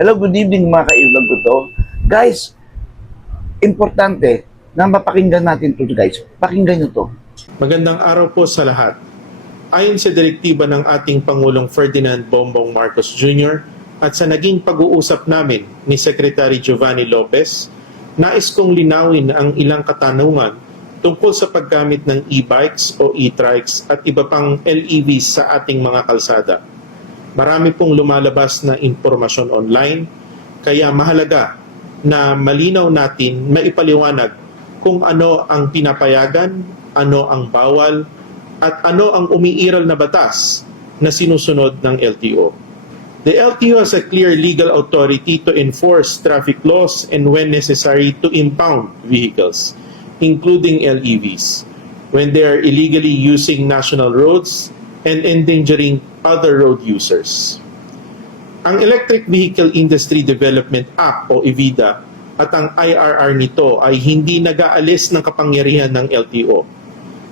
Hello, good evening mga ka-vlog ko to. Guys, importante na mapakinggan natin to guys. Pakinggan nyo to. Magandang araw po sa lahat. Ayon sa direktiba ng ating Pangulong Ferdinand Bongbong Marcos Jr. at sa naging pag-uusap namin ni Secretary Giovanni Lopez, nais kong linawin ang ilang katanungan tungkol sa paggamit ng e-bikes o e-trikes at iba pang LEVs sa ating mga kalsada. Marami pong lumalabas na impormasyon online, kaya mahalaga na malinaw natin maipaliwanag kung ano ang pinapayagan, ano ang bawal, at ano ang umiiral na batas na sinusunod ng LTO. The LTO has a clear legal authority to enforce traffic laws and when necessary to impound vehicles, including LEVs, when they are illegally using national roads and endangering other road users. Ang Electric Vehicle Industry Development Act o EVIDA at ang IRR nito ay hindi nag-aalis ng kapangyarihan ng LTO.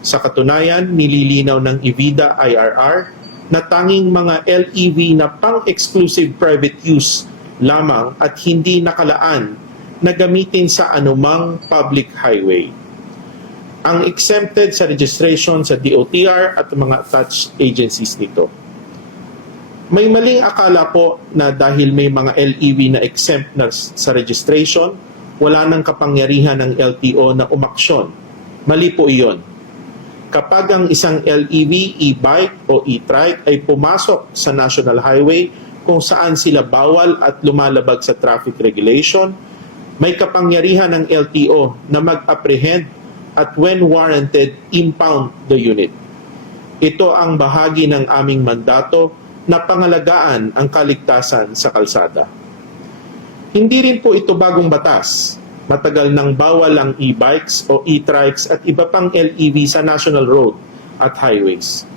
Sa katunayan, nililinaw ng EVIDA IRR na tanging mga LEV na pang-exclusive private use lamang at hindi nakalaan na gamitin sa anumang public highway. Ang exempted sa registration sa DOTR at mga attached agencies nito. May maling akala po na dahil may mga LEV na exempt na sa registration, wala nang kapangyarihan ng LTO na umaksyon. Mali po iyon. Kapag ang isang LEV, e-bike o e-trike ay pumasok sa national highway kung saan sila bawal at lumalabag sa traffic regulation, may kapangyarihan ng LTO na mag-apprehend at when warranted, impound the unit. Ito ang bahagi ng aming mandato na pangalagaan ang kaligtasan sa kalsada. Hindi rin po ito bagong batas. Matagal nang bawal ang e-bikes o e-trikes at iba pang LEV sa national road at highways.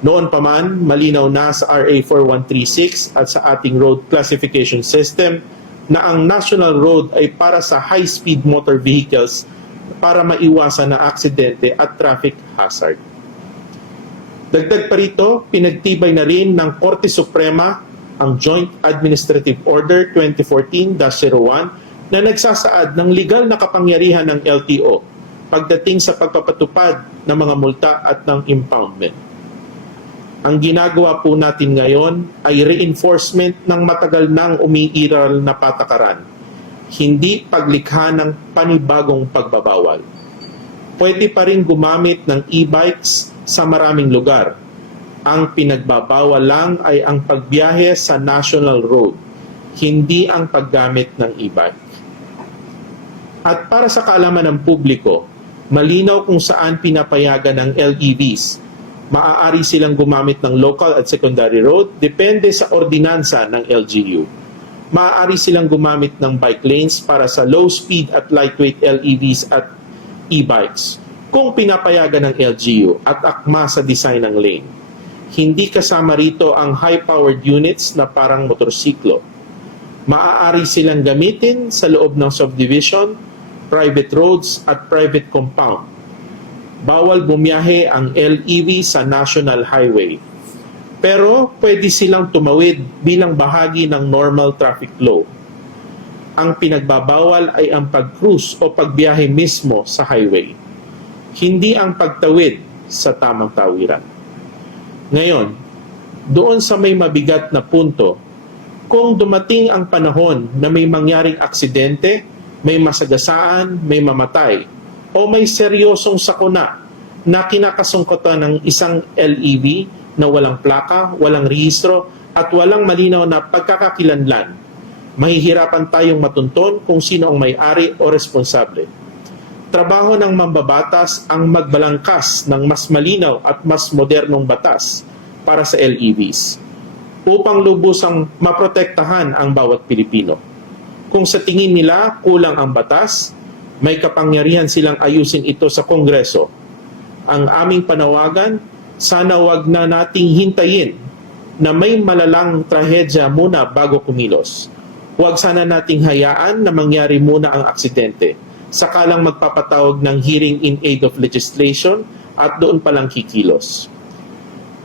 Noon pa man, malinaw na sa RA 4136 at sa ating road classification system na ang national road ay para sa high-speed motor vehicles para maiwasan na aksidente at traffic hazard. Dagdag pa rito, pinagtibay na rin ng Korte Suprema ang Joint Administrative Order 2014-01 na nagsasaad ng legal na kapangyarihan ng LTO pagdating sa pagpapatupad ng mga multa at ng impoundment. Ang ginagawa po natin ngayon ay reinforcement ng matagal nang umiiral na patakaran, hindi paglikha ng panibagong pagbabawal. Pwede pa rin gumamit ng e-bikes sa maraming lugar. Ang pinagbabawal lang ay ang pagbiyahe sa national road, hindi ang paggamit ng e-bike. At para sa kaalaman ng publiko, malinaw kung saan pinapayagan ng LEVs. Maaari silang gumamit ng local at secondary road, depende sa ordinansa ng LGU. Maaari silang gumamit ng bike lanes para sa low-speed at lightweight LEVs at e-bikes kung pinapayagan ng LGU at akma sa design ng lane. Hindi kasama rito ang high-powered units na parang motorsiklo. Maaari silang gamitin sa loob ng subdivision, private roads at private compound. Bawal bumiyahe ang LEV sa national highway. Pero pwede silang tumawid bilang bahagi ng normal traffic flow. Ang pinagbabawal ay ang pag-cruise o pagbiyahe mismo sa highway, hindi ang pagtawid sa tamang tawiran. Ngayon, doon sa may mabigat na punto, kung dumating ang panahon na may mangyaring aksidente, may masagasaan, may mamatay, o may seryosong sakuna na kinakasungkutan ng isang LEV na walang plaka, walang rehistro, at walang malinaw na pagkakakilanlan, mahihirapan tayong matunton kung sino ang may-ari o responsable. Trabaho ng mambabatas ang magbalangkas ng mas malinaw at mas modernong batas para sa LEVs upang lubusang maprotektahan ang bawat Pilipino. Kung sa tingin nila kulang ang batas, may kapangyarihan silang ayusin ito sa Kongreso. Ang aming panawagan, sana wag na nating hintayin na may malalang trahedya muna bago kumilos. Huwag sana nating hayaan na mangyari muna ang aksidente, sakalang magpapatawag ng hearing in aid of legislation at doon palang kikilos.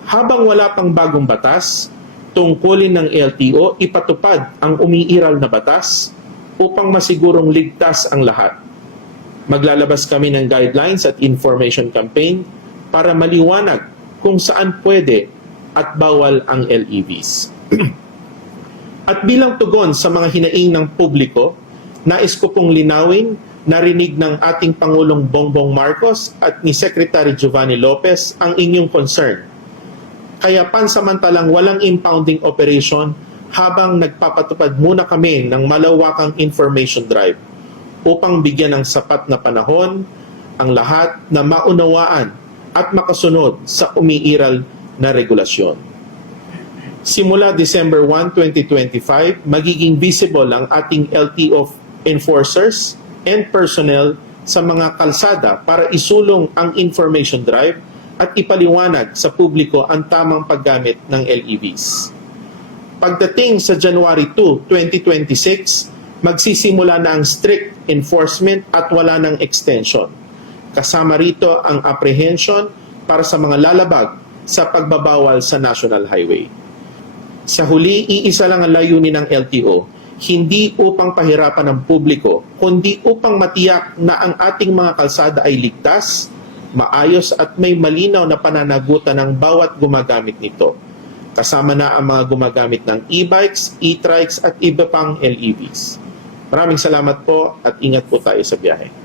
Habang wala pang bagong batas, tungkulin ng LTO ipatupad ang umiiral na batas upang masigurong ligtas ang lahat. Maglalabas kami ng guidelines at information campaign para maliwanag kung saan pwede at bawal ang LEVs. At bilang tugon sa mga hinaing ng publiko, nais ko pong linawin, narinig ng ating Pangulong Bongbong Marcos at ni Secretary Giovanni Lopez ang inyong concern. Kaya pansamantalang walang impounding operation habang nagpapatupad muna kami ng malawakang information drive upang bigyan ng sapat na panahon ang lahat na maunawaan at makasunod sa umiiral na regulasyon. Simula December 1, 2025, magiging visible ang ating LTO enforcers and personnel sa mga kalsada para isulong ang information drive at ipaliwanag sa publiko ang tamang paggamit ng LEVs. Pagdating sa January 2, 2026, magsisimula na ang strict enforcement at wala ng extension. Kasama rito ang apprehension para sa mga lalabag sa pagbabawal sa National Highway. Sa huli, iisa lang ang layunin ng LTO, hindi upang pahirapan ang publiko, kundi upang matiyak na ang ating mga kalsada ay ligtas, maayos at may malinaw na pananagutan ng bawat gumagamit nito. Kasama na ang mga gumagamit ng e-bikes, e-trikes at iba pang LEVs. Maraming salamat po at ingat po tayo sa biyahe.